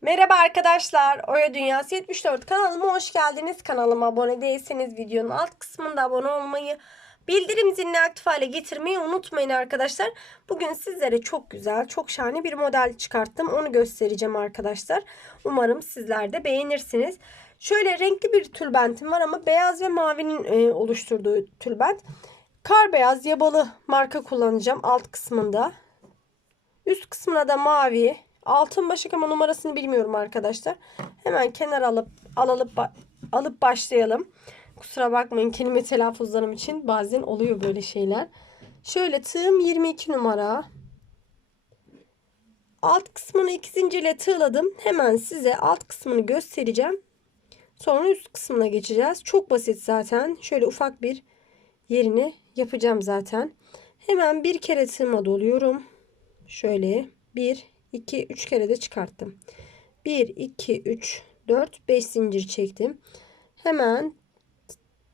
Merhaba arkadaşlar. Oya Dünyası 74 kanalıma hoş geldiniz. Kanalıma abone değilseniz videonun alt kısmında abone olmayı, bildirim zilini aktif hale getirmeyi unutmayın arkadaşlar. Bugün sizlere çok güzel, çok şahane bir model çıkarttım. Onu göstereceğim arkadaşlar. Umarım sizler de beğenirsiniz. Şöyle renkli bir tülbentim var ama beyaz ve mavinin e, oluşturduğu tülbent. Kar beyaz yabalı marka kullanacağım alt kısmında. Üst kısmına da mavi, Altın başak ama numarasını bilmiyorum arkadaşlar. Hemen kenar alıp alıp alıp başlayalım. Kusura bakmayın kelime telaffuzlarım için bazen oluyor böyle şeyler. Şöyle tığım 22 numara. Alt kısmını iki zincirle tığladım. Hemen size alt kısmını göstereceğim. Sonra üst kısmına geçeceğiz. Çok basit zaten. Şöyle ufak bir yerini yapacağım zaten. Hemen bir kere tığıma doluyorum. Şöyle 1 2 3 kere de çıkarttım. 1 2 3 4 5 zincir çektim. Hemen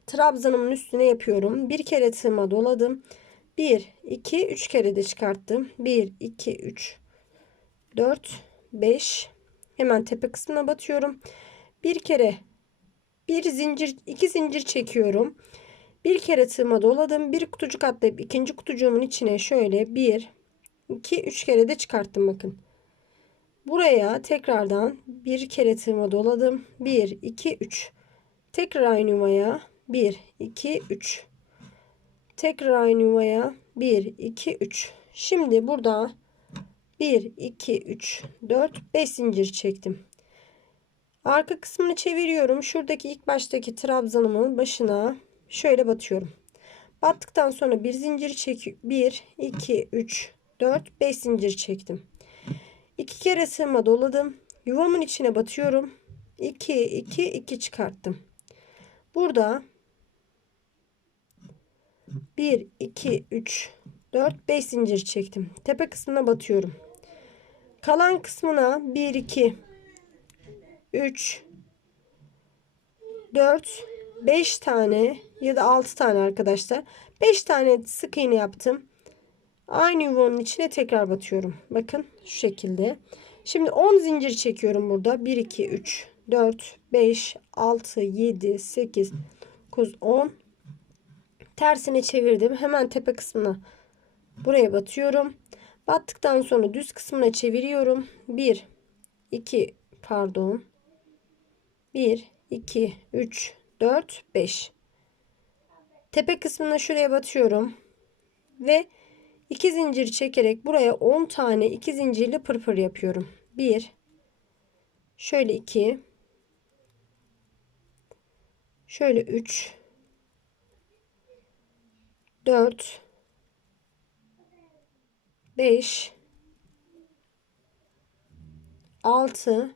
trabzanımın üstüne yapıyorum. Bir kere tığıma doladım. 1 2 3 kere de çıkarttım. 1 2 3 4 5 hemen tepe kısmına batıyorum. Bir kere bir zincir iki zincir çekiyorum. Bir kere tığıma doladım. Bir kutucuk atlayıp ikinci kutucuğumun içine şöyle bir 2 3 kere de çıkarttım bakın. Buraya tekrardan bir kere tığıma doladım. 1 2 3. Tekrar aynı yuvaya 1 2 3. Tekrar aynı yuvaya 1 2 3. Şimdi burada 1 2 3 4 5 zincir çektim. Arka kısmını çeviriyorum. Şuradaki ilk baştaki trabzanımın başına şöyle batıyorum. Battıktan sonra bir zincir çek 1 2 3 4 5 zincir çektim. İki kere sığma doladım. Yuvamın içine batıyorum. 2 2 2 çıkarttım. Burada 1 2 3 4 5 zincir çektim. Tepe kısmına batıyorum. Kalan kısmına 1 2 3 4 5 tane ya da 6 tane arkadaşlar. 5 tane sık iğne yaptım. Aynı yuvanın içine tekrar batıyorum. Bakın şu şekilde. Şimdi 10 zincir çekiyorum burada. 1, 2, 3, 4, 5, 6, 7, 8, 9, 10. Tersine çevirdim. Hemen tepe kısmına buraya batıyorum. Battıktan sonra düz kısmına çeviriyorum. 1, 2, pardon. 1, 2, 3, 4, 5. Tepe kısmına şuraya batıyorum. Ve 2 zincir çekerek buraya 10 tane 2 zincirli pırpır yapıyorum. 1 şöyle 2 şöyle 3 4 5 6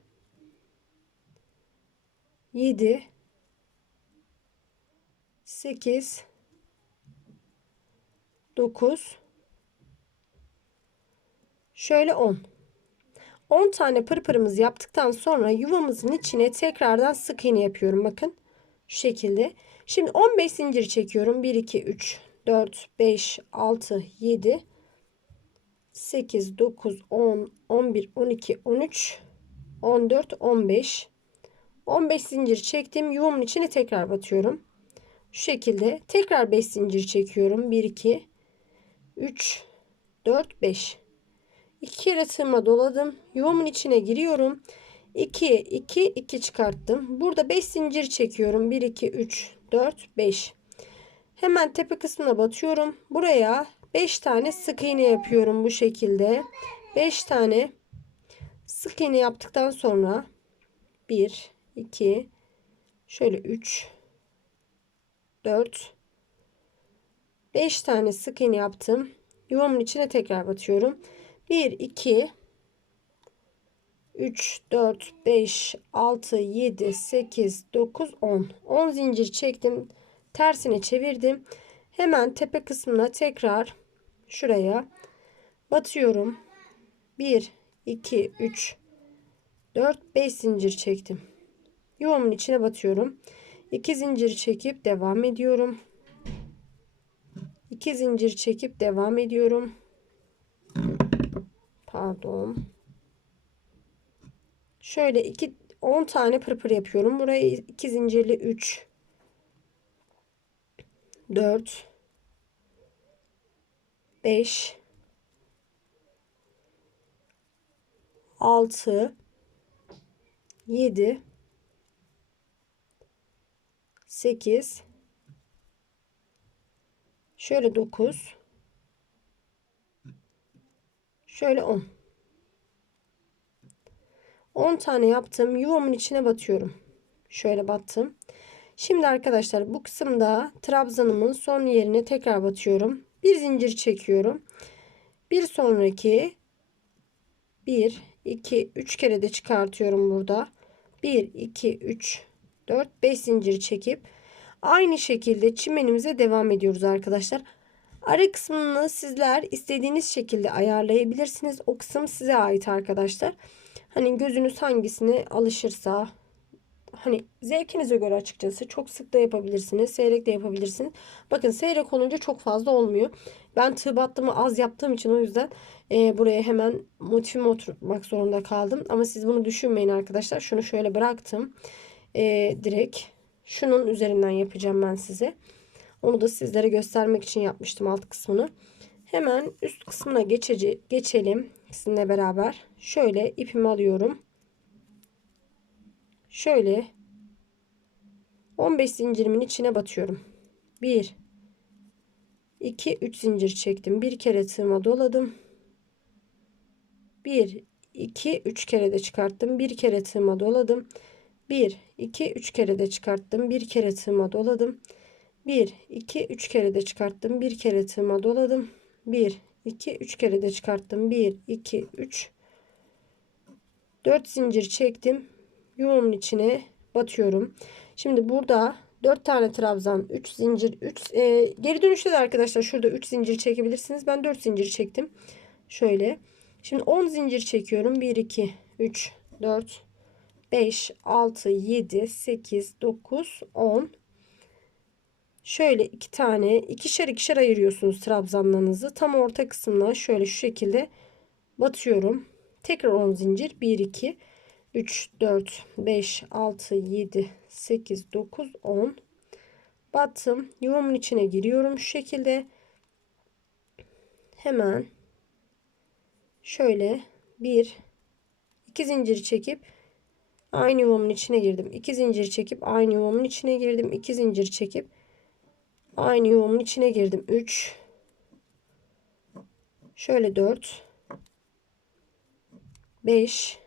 7 8 9 Şöyle 10. 10 tane pırpırımızı yaptıktan sonra yuvamızın içine tekrardan sık iğne yapıyorum. Bakın şu şekilde. Şimdi 15 zincir çekiyorum. 1, 2, 3, 4, 5, 6, 7, 8, 9, 10, 11, 12, 13, 14, 15. 15 zincir çektim. Yuvamın içine tekrar batıyorum. Şu şekilde tekrar 5 zincir çekiyorum. 1, 2, 3, 4, 5. İki kere tığıma doladım. Yuvamın içine giriyorum. 2 2 2 çıkarttım. Burada 5 zincir çekiyorum. 1 2 3 4 5. Hemen tepe kısmına batıyorum. Buraya 5 tane sık iğne yapıyorum bu şekilde. 5 tane sık iğne yaptıktan sonra 1 2 şöyle 3 4 5 tane sık iğne yaptım. Yuvamın içine tekrar batıyorum. 1, 2, 3, 4, 5, 6, 7, 8, 9, 10. 10 zincir çektim. Tersine çevirdim. Hemen tepe kısmına tekrar şuraya batıyorum. 1, 2, 3, 4, 5 zincir çektim. Yuvamın içine batıyorum. 2 zincir çekip devam ediyorum. 2 zincir çekip devam ediyorum. Pardon. Şöyle 2 10 tane pırpır yapıyorum. Buraya 2 zincirli 3 4 5 6 7 8 şöyle 9 şöyle 10 10 tane yaptım yuvamın içine batıyorum. Şöyle battım. Şimdi arkadaşlar bu kısımda trabzanımın son yerine tekrar batıyorum. Bir zincir çekiyorum. Bir sonraki 1 2 3 kere de çıkartıyorum burada. 1 2 3 4 5 zincir çekip aynı şekilde çimenimize devam ediyoruz arkadaşlar. Ara kısmını sizler istediğiniz şekilde ayarlayabilirsiniz. O kısım size ait arkadaşlar hani gözünüz hangisine alışırsa hani zevkinize göre açıkçası çok sık da yapabilirsiniz. Seyrek de yapabilirsiniz. Bakın seyrek olunca çok fazla olmuyor. Ben tığ battımı az yaptığım için o yüzden e, buraya hemen motifimi oturtmak zorunda kaldım. Ama siz bunu düşünmeyin arkadaşlar. Şunu şöyle bıraktım. E, direkt şunun üzerinden yapacağım ben size. Onu da sizlere göstermek için yapmıştım alt kısmını. Hemen üst kısmına geçece, geçelim sizinle beraber. Şöyle ipimi alıyorum. Şöyle 15 zincirimin içine batıyorum. 1 2 3 zincir çektim. Bir kere tığıma doladım. 1 2 3 kere de çıkarttım. Bir kere tığıma doladım. 1 2 3 kere de çıkarttım. Bir kere tığıma doladım. 1 2 3 kere de çıkarttım. Bir kere tığıma doladım. 1 2 3 kere de çıkarttım. 1 2 3 4 zincir çektim yuvamın içine batıyorum. Şimdi burada 4 tane trabzan 3 zincir 3 e, geri dönüşte de arkadaşlar şurada 3 zincir çekebilirsiniz. Ben 4 zincir çektim. Şöyle. Şimdi 10 zincir çekiyorum. 1 2 3 4 5 6 7 8 9 10 Şöyle iki tane ikişer ikişer ayırıyorsunuz trabzanlarınızı. Tam orta kısmına şöyle şu şekilde batıyorum. Tekrar 10 zincir. 1 2 3, 4, 5, 6, 7, 8, 9, 10. Battım. Yuvamın içine giriyorum şu şekilde. Hemen şöyle bir iki zincir çekip aynı yuvamın içine girdim. 2 zincir çekip aynı yuvamın içine girdim. 2 zincir çekip aynı yuvamın içine girdim. 3 şöyle 4 5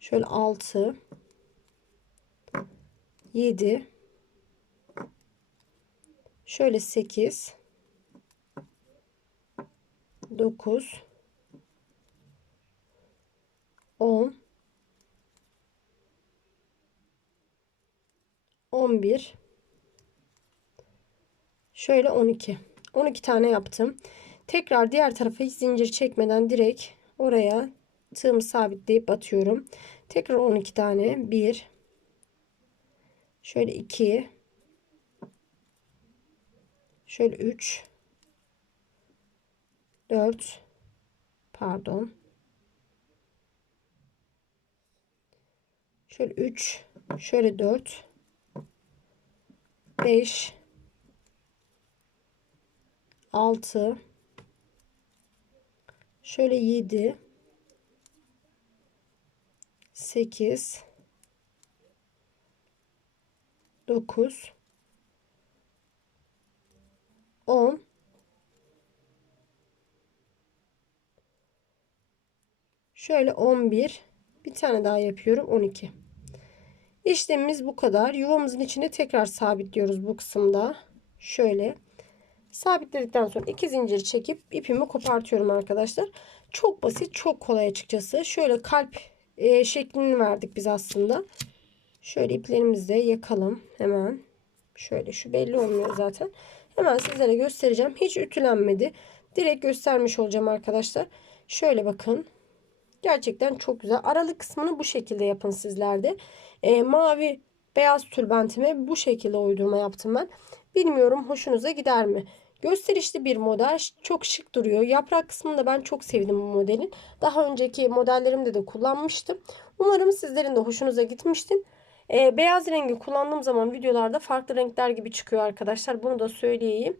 Şöyle 6 7 şöyle 8 9 10 11 şöyle 12 12 tane yaptım. Tekrar diğer tarafa hiç zincir çekmeden direkt oraya tığımı sabitleyip batıyorum. Tekrar 12 tane. 1 şöyle 2 şöyle 3 4 pardon. Şöyle 3 şöyle 4 5 6 şöyle 7 8 9 10 şöyle 11 bir. Tane daha yapıyorum 12 işlemimiz bu kadar. Yuvamızın içine tekrar sabitliyoruz bu kısımda. Şöyle sabitledikten sonra iki zincir çekip ipimi kopartıyorum arkadaşlar çok basit çok kolay açıkçası şöyle kalp e, şeklini verdik biz aslında. Şöyle iplerimizi de yakalım hemen. Şöyle şu belli olmuyor zaten. Hemen sizlere göstereceğim. Hiç ütülenmedi. Direkt göstermiş olacağım arkadaşlar. Şöyle bakın. Gerçekten çok güzel. Aralık kısmını bu şekilde yapın sizlerde. E, mavi beyaz tülbentime bu şekilde uydurma yaptım ben. Bilmiyorum hoşunuza gider mi? Gösterişli bir model. Çok şık duruyor. Yaprak kısmını da ben çok sevdim bu modelin. Daha önceki modellerimde de kullanmıştım. Umarım sizlerin de hoşunuza gitmiştir. Ee, beyaz rengi kullandığım zaman videolarda farklı renkler gibi çıkıyor arkadaşlar. Bunu da söyleyeyim.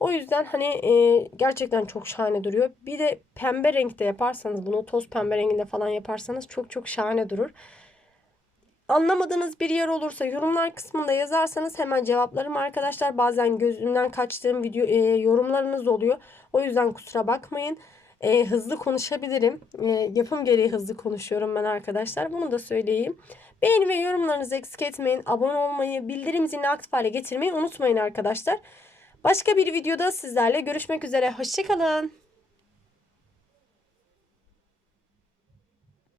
O yüzden hani e, gerçekten çok şahane duruyor. Bir de pembe renkte yaparsanız bunu toz pembe renginde falan yaparsanız çok çok şahane durur. Anlamadığınız bir yer olursa yorumlar kısmında yazarsanız hemen cevaplarım arkadaşlar. Bazen gözümden kaçtığım video e, yorumlarınız oluyor. O yüzden kusura bakmayın. E, hızlı konuşabilirim. E, yapım gereği hızlı konuşuyorum ben arkadaşlar. Bunu da söyleyeyim. Beğeni ve yorumlarınızı eksik etmeyin. Abone olmayı, bildirim zilini aktif hale getirmeyi unutmayın arkadaşlar. Başka bir videoda sizlerle görüşmek üzere. Hoşçakalın.